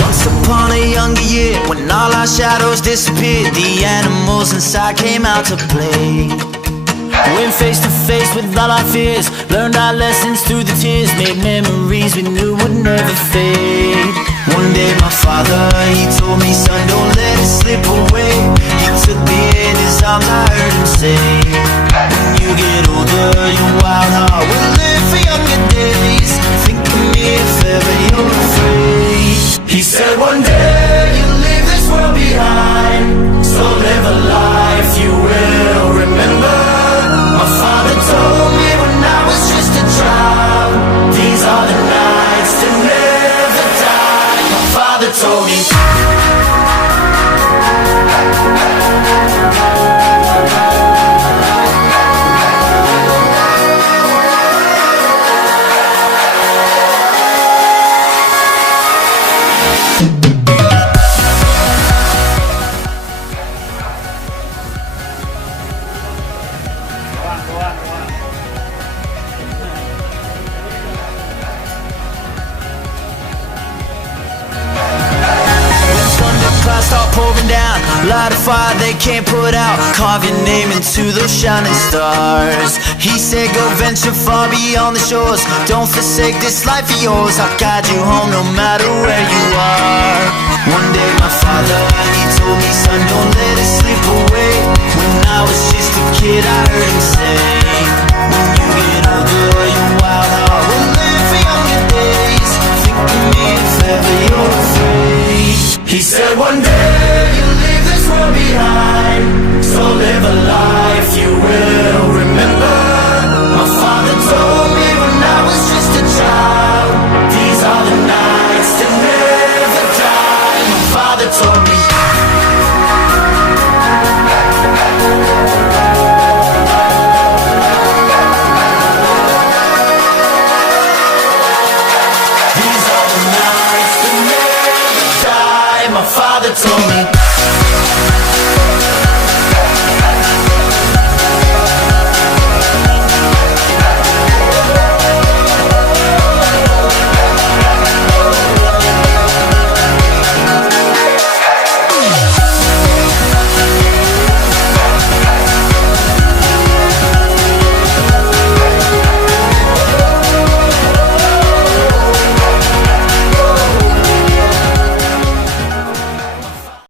Once upon a younger year, when all our shadows disappeared, the animals inside came out to play. Went face to face with all our fears, learned our lessons through the tears, made memories we knew would never fade. One day my father, he told me, son, don't let it slip away. He took me in his arms, I heard him say, when you get older, your wild heart will live for younger days. Think of me if ever you're afraid. He said one day you'll leave this world behind, so live a life you will remember. My father told me when I was just a child, these are the nights to never die. My father told me. Start pouring down, light a fire they can't put out, carve your name into those shining stars. He said go venture far beyond the shores, don't forsake this life of yours, I'll guide you home no matter where you are. One day my father, he told me, son, don't let it slip away. When I was just a kid I heard him say, when you get older your wild heart will live for younger days. Think of me if ever you're afraid. He said one day you'll leave this world behind, so live a life